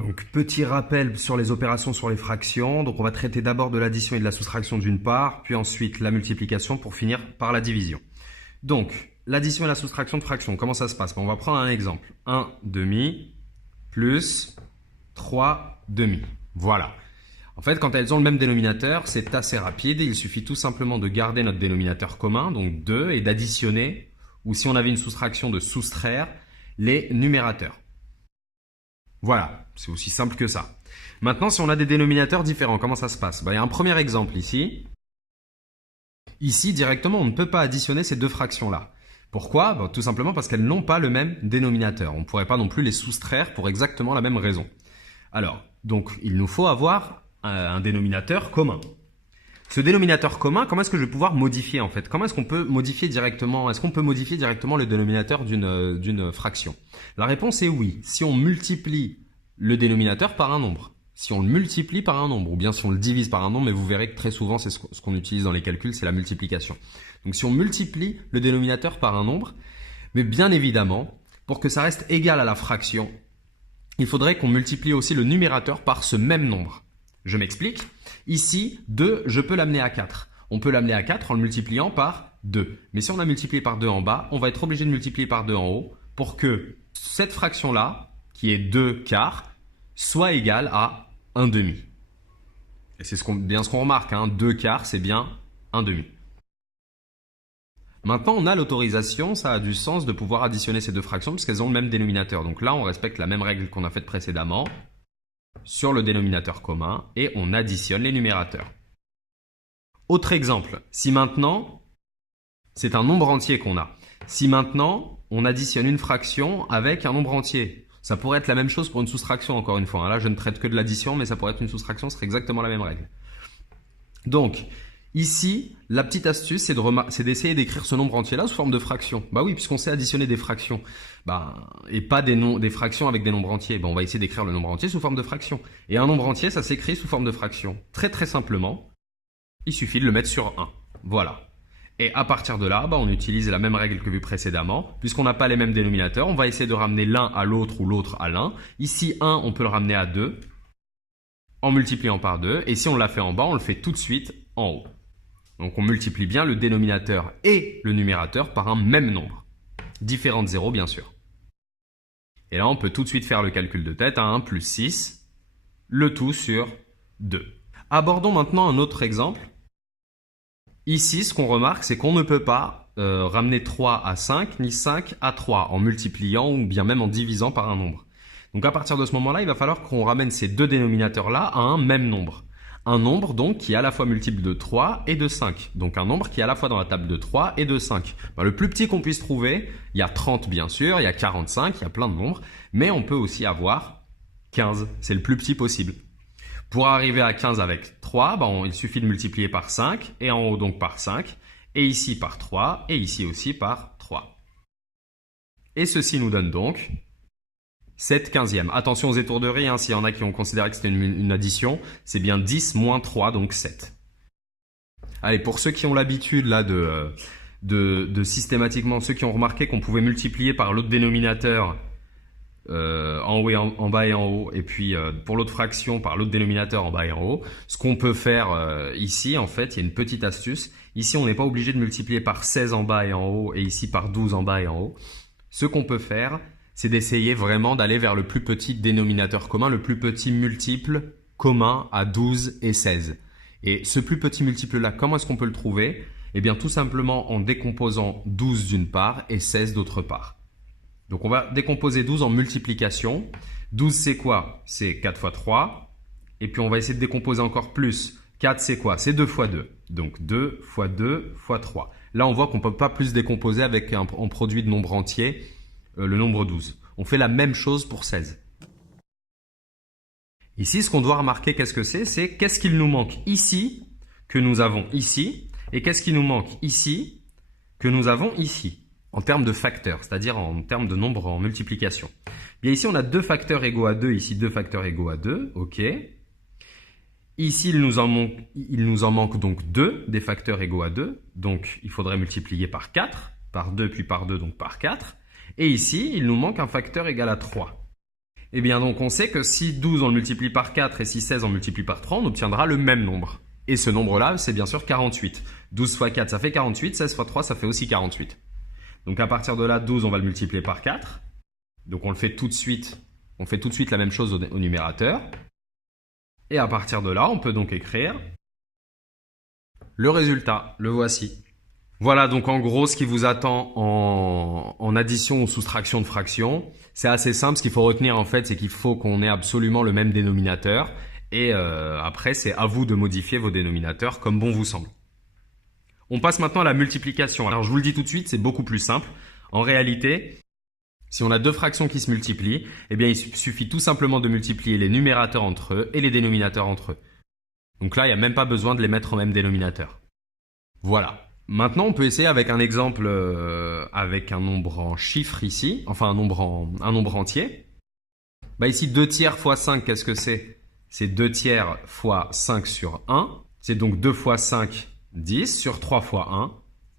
Donc, petit rappel sur les opérations sur les fractions. Donc, on va traiter d'abord de l'addition et de la soustraction d'une part, puis ensuite la multiplication pour finir par la division. Donc, l'addition et la soustraction de fractions, comment ça se passe? On va prendre un exemple. 1 demi plus 3 demi. Voilà. En fait, quand elles ont le même dénominateur, c'est assez rapide. Il suffit tout simplement de garder notre dénominateur commun, donc 2, et d'additionner, ou si on avait une soustraction, de soustraire les numérateurs. Voilà, c'est aussi simple que ça. Maintenant, si on a des dénominateurs différents, comment ça se passe? Il y a un premier exemple ici. Ici, directement, on ne peut pas additionner ces deux fractions-là. Pourquoi? Tout simplement parce qu'elles n'ont pas le même dénominateur. On ne pourrait pas non plus les soustraire pour exactement la même raison. Alors, donc, il nous faut avoir un dénominateur commun. Ce dénominateur commun, comment est-ce que je vais pouvoir modifier en fait? Comment est-ce qu'on peut modifier directement? Est-ce qu'on peut modifier directement le dénominateur d'une fraction? La réponse est oui. Si on multiplie le dénominateur par un nombre. Si on le multiplie par un nombre, ou bien si on le divise par un nombre, mais vous verrez que très souvent, c'est ce qu'on utilise dans les calculs, c'est la multiplication. Donc si on multiplie le dénominateur par un nombre, mais bien évidemment, pour que ça reste égal à la fraction, il faudrait qu'on multiplie aussi le numérateur par ce même nombre. Je m'explique. Ici, 2, je peux l'amener à 4. On peut l'amener à 4 en le multipliant par 2. Mais si on a multiplié par 2 en bas, on va être obligé de multiplier par 2 en haut pour que cette fraction-là, qui est 2 quarts, soit égale à 1 demi. Et c'est bien ce qu'on remarque, 2 quarts, c'est bien 1 demi. Maintenant, on a l'autorisation, ça a du sens de pouvoir additionner ces deux fractions puisqu'elles ont le même dénominateur. Donc là, on respecte la même règle qu'on a faite précédemment sur le dénominateur commun et on additionne les numérateurs. Autre exemple, si maintenant, c'est un nombre entier qu'on a. Si maintenant, on additionne une fraction avec un nombre entier, ça pourrait être la même chose pour une soustraction encore une fois. Là, je ne traite que de l'addition, mais ça pourrait être une soustraction, ce serait exactement la même règle. Donc, ici, la petite astuce, c'est d'essayer d'écrire ce nombre entier-là sous forme de fraction. Bah oui, puisqu'on sait additionner des fractions, et pas des fractions avec des nombres entiers. On va essayer d'écrire le nombre entier sous forme de fraction. Et un nombre entier, ça s'écrit sous forme de fraction. Très très simplement, il suffit de le mettre sur 1. Voilà. Et à partir de là, on utilise la même règle que vue précédemment. Puisqu'on n'a pas les mêmes dénominateurs, on va essayer de ramener l'un à l'autre ou l'autre à l'un. Ici, 1, on peut le ramener à 2 en multipliant par 2. Et si on l'a fait en bas, on le fait tout de suite en haut. Donc on multiplie bien le dénominateur et le numérateur par un même nombre. Différents de 0 bien sûr. Et là on peut tout de suite faire le calcul de tête à 1 plus 6, le tout sur 2. Abordons maintenant un autre exemple. Ici ce qu'on remarque c'est qu'on ne peut pas ramener 3 à 5 ni 5 à 3 en multipliant ou bien même en divisant par un nombre. Donc à partir de ce moment-là il va falloir qu'on ramène ces deux dénominateurs-là à un même nombre. Un nombre donc qui est à la fois multiple de 3 et de 5. Donc un nombre qui est à la fois dans la table de 3 et de 5. Le plus petit qu'on puisse trouver, il y a 30 bien sûr, il y a 45, il y a plein de nombres. Mais on peut aussi avoir 15, c'est le plus petit possible. Pour arriver à 15 avec 3, il suffit de multiplier par 5 et en haut donc par 5. Et ici par 3 et ici aussi par 3. Et ceci nous donne donc 7 quinzièmes. Attention aux étourderies, s'il y en a qui ont considéré que c'était une addition, c'est bien 10 moins 3, donc 7. Allez, pour ceux qui ont l'habitude là de systématiquement, ceux qui ont remarqué qu'on pouvait multiplier par l'autre dénominateur en haut et en bas et en haut, et puis pour l'autre fraction par l'autre dénominateur en bas et en haut, ce qu'on peut faire ici, en fait, il y a une petite astuce. Ici, on n'est pas obligé de multiplier par 16 en bas et en haut, et ici par 12 en bas et en haut. Ce qu'on peut faire, c'est d'essayer vraiment d'aller vers le plus petit dénominateur commun, le plus petit multiple commun à 12 et 16. Et ce plus petit multiple-là, comment est-ce qu'on peut le trouver? Eh bien, tout simplement en décomposant 12 d'une part et 16 d'autre part. Donc, on va décomposer 12 en multiplication. 12, c'est quoi? C'est 4 fois 3. Et puis, on va essayer de décomposer encore plus. 4, c'est quoi? C'est 2 fois 2. Donc, 2 fois 2 fois 3. Là, on voit qu'on ne peut pas plus décomposer avec un produit de nombre entier. Le nombre 12. On fait la même chose pour 16. Ici, ce qu'on doit remarquer, qu'est-ce que c'est qu'est-ce qu'il nous manque ici, que nous avons ici, et qu'est-ce qui nous manque ici, que nous avons ici, en termes de facteurs, c'est-à-dire en termes de nombre en multiplication. Bien ici, on a 2 facteurs égaux à 2, ici 2 facteurs égaux à 2, ok. Ici, il nous en manque donc 2, des facteurs égaux à 2, donc il faudrait multiplier par 4, par 2 puis par 2, donc par 4. Et ici, il nous manque un facteur égal à 3. Eh bien donc on sait que si 12 on le multiplie par 4 et si 16 on le multiplie par 3, on obtiendra le même nombre. Et ce nombre-là, c'est bien sûr 48. 12 fois 4, ça fait 48. 16 fois 3, ça fait aussi 48. Donc à partir de là, 12, on va le multiplier par 4. Donc on le fait tout de suite. On fait tout de suite la même chose au numérateur. Et à partir de là, on peut donc écrire le résultat. Le voici. Voilà donc en gros ce qui vous attend en addition ou soustraction de fractions. C'est assez simple. Ce qu'il faut retenir en fait, c'est qu'il faut qu'on ait absolument le même dénominateur. Et après, c'est à vous de modifier vos dénominateurs comme bon vous semble. On passe maintenant à la multiplication. Alors, je vous le dis tout de suite, c'est beaucoup plus simple. En réalité, si on a deux fractions qui se multiplient, eh bien, il suffit tout simplement de multiplier les numérateurs entre eux et les dénominateurs entre eux. Donc là, il n'y a même pas besoin de les mettre au même dénominateur. Voilà. Maintenant, on peut essayer avec un exemple avec un nombre en chiffres ici, enfin un nombre entier. Bah ici, 2 tiers fois 5, qu'est-ce que c'est? C'est 2 tiers fois 5 sur 1. C'est donc 2 fois 5, 10 sur 3 fois 1,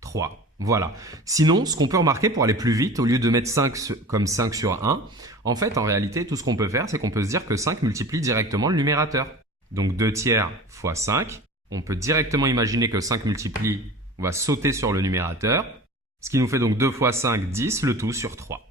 3. Voilà. Sinon, ce qu'on peut remarquer pour aller plus vite, au lieu de mettre 5 comme 5 sur 1, en fait, en réalité, tout ce qu'on peut faire, c'est qu'on peut se dire que 5 multiplie directement le numérateur. Donc 2 tiers fois 5. On peut directement imaginer que 5 multiplie, on va sauter sur le numérateur. Ce qui nous fait donc 2 fois 5, 10, le tout sur 3.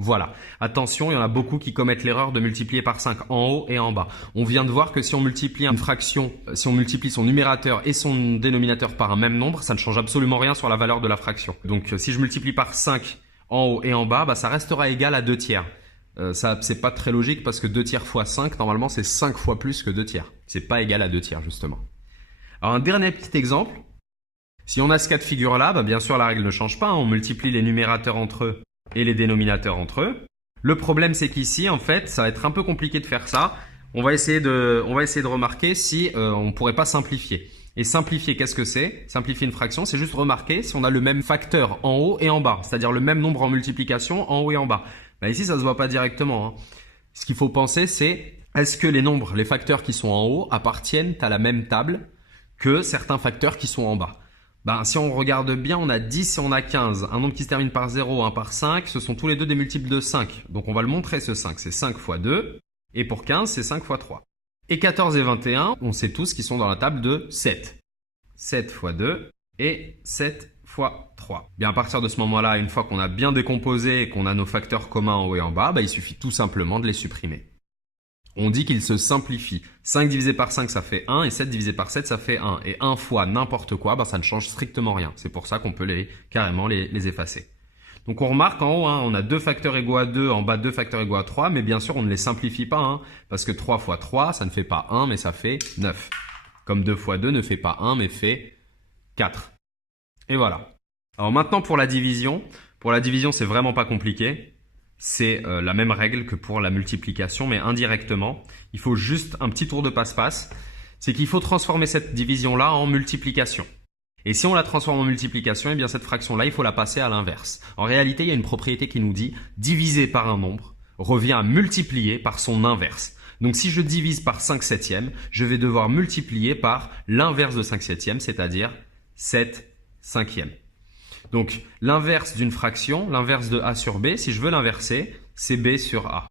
Voilà. Attention, il y en a beaucoup qui commettent l'erreur de multiplier par 5 en haut et en bas. On vient de voir que si on multiplie une fraction, si on multiplie son numérateur et son dénominateur par un même nombre, ça ne change absolument rien sur la valeur de la fraction. Donc si je multiplie par 5 en haut et en bas, bah, ça restera égal à 2 tiers. Ça, c'est pas très logique parce que 2 tiers fois 5, normalement, c'est 5 fois plus que 2 tiers. C'est pas égal à 2 tiers, justement. Alors, un dernier petit exemple. Si on a ce cas de figure-là, bah, bien sûr, la règle ne change pas. On multiplie les numérateurs entre eux et les dénominateurs entre eux. Le problème, c'est qu'ici, en fait, ça va être un peu compliqué de faire ça. On va essayer de remarquer si on ne pourrait pas simplifier. Et simplifier, qu'est-ce que c'est? Simplifier une fraction, c'est juste remarquer si on a le même facteur en haut et en bas, c'est-à-dire le même nombre en multiplication en haut et en bas. Bah ici, ça ne se voit pas directement, hein. Ce qu'il faut penser, c'est est-ce que les facteurs qui sont en haut appartiennent à la même table que certains facteurs qui sont en bas? Ben, si on regarde bien, on a 10 et on a 15. Un nombre qui se termine par 0, 1 par 5, ce sont tous les deux des multiples de 5. Donc on va le montrer ce 5, c'est 5 fois 2. Et pour 15, c'est 5 fois 3. Et 14 et 21, on sait tous qu'ils sont dans la table de 7. 7 fois 2 et 7 fois 3. Bien, à partir de ce moment-là, une fois qu'on a bien décomposé et qu'on a nos facteurs communs en haut et en bas, ben, il suffit tout simplement de les supprimer. On dit qu'il se simplifie. 5 divisé par 5, ça fait 1, et 7 divisé par 7, ça fait 1. Et 1 fois n'importe quoi, ben, ça ne change strictement rien. C'est pour ça qu'on peut carrément les effacer. Donc on remarque en haut, hein, on a 2 facteurs égaux à 2, en bas 2 facteurs égaux à 3, mais bien sûr on ne les simplifie pas, hein, parce que 3 fois 3, ça ne fait pas 1, mais ça fait 9. Comme 2 fois 2 ne fait pas 1, mais fait 4. Et voilà. Alors maintenant pour la division. Pour la division, c'est vraiment pas compliqué. C'est la même règle que pour la multiplication, mais indirectement. Il faut juste un petit tour de passe-passe. C'est qu'il faut transformer cette division-là en multiplication. Et si on la transforme en multiplication, eh bien cette fraction-là, il faut la passer à l'inverse. En réalité, il y a une propriété qui nous dit diviser par un nombre revient à multiplier par son inverse. Donc si je divise par 5 septièmes, je vais devoir multiplier par l'inverse de 5 septièmes, c'est-à-dire 7 cinquièmes. Donc l'inverse d'une fraction, l'inverse de a sur b, si je veux l'inverser, c'est b sur a.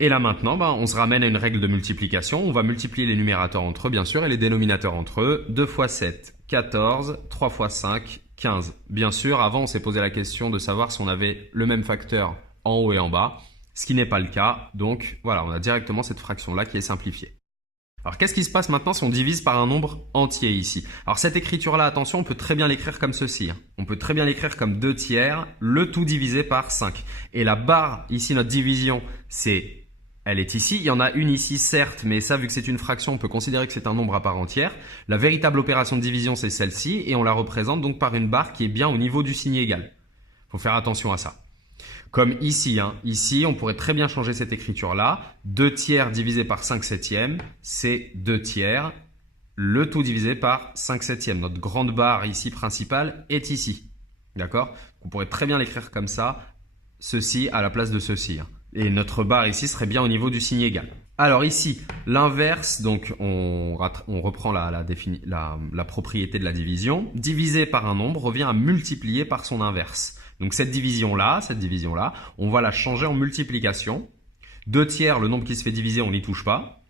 Et là maintenant, on se ramène à une règle de multiplication. On va multiplier les numérateurs entre eux, bien sûr, et les dénominateurs entre eux. 2 fois 7, 14, 3 fois 5, 15. Bien sûr, avant, on s'est posé la question de savoir si on avait le même facteur en haut et en bas, ce qui n'est pas le cas. Donc voilà, on a directement cette fraction-là qui est simplifiée. Alors qu'est-ce qui se passe maintenant si on divise par un nombre entier ici? Alors cette écriture-là, attention, on peut très bien l'écrire comme ceci. On peut très bien l'écrire comme 2 tiers, le tout divisé par 5. Et la barre, ici, notre division, elle est ici. Il y en a une ici, certes, mais ça, vu que c'est une fraction, on peut considérer que c'est un nombre à part entière. La véritable opération de division, c'est celle-ci, et on la représente donc par une barre qui est bien au niveau du signe égal. Il faut faire attention à ça. Comme ici, hein. Ici, on pourrait très bien changer cette écriture-là. 2 tiers divisé par 5 septièmes, c'est 2 tiers. Le tout divisé par 5 septièmes. Notre grande barre ici principale est ici. D'accord? On pourrait très bien l'écrire comme ça, ceci à la place de ceci, hein. Et notre barre ici serait bien au niveau du signe égal. Alors ici, l'inverse, donc on reprend la propriété de la division. Diviser par un nombre revient à multiplier par son inverse. Donc cette division-là, on va la changer en multiplication. 2 tiers, le nombre qui se fait diviser, on n'y touche pas.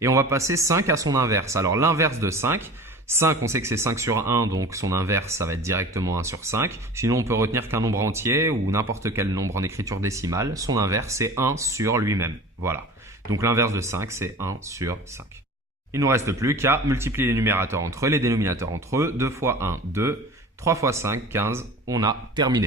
Et on va passer 5 à son inverse. Alors l'inverse de 5, 5 on sait que c'est 5 sur 1, donc son inverse ça va être directement 1 sur 5. Sinon on peut retenir qu'un nombre entier ou n'importe quel nombre en écriture décimale, son inverse c'est 1 sur lui-même. Voilà. Donc l'inverse de 5 c'est 1 sur 5. Il ne nous reste plus qu'à multiplier les numérateurs entre eux, les dénominateurs entre eux. 2 fois 1, 2. 3 fois 5, 15. On a terminé.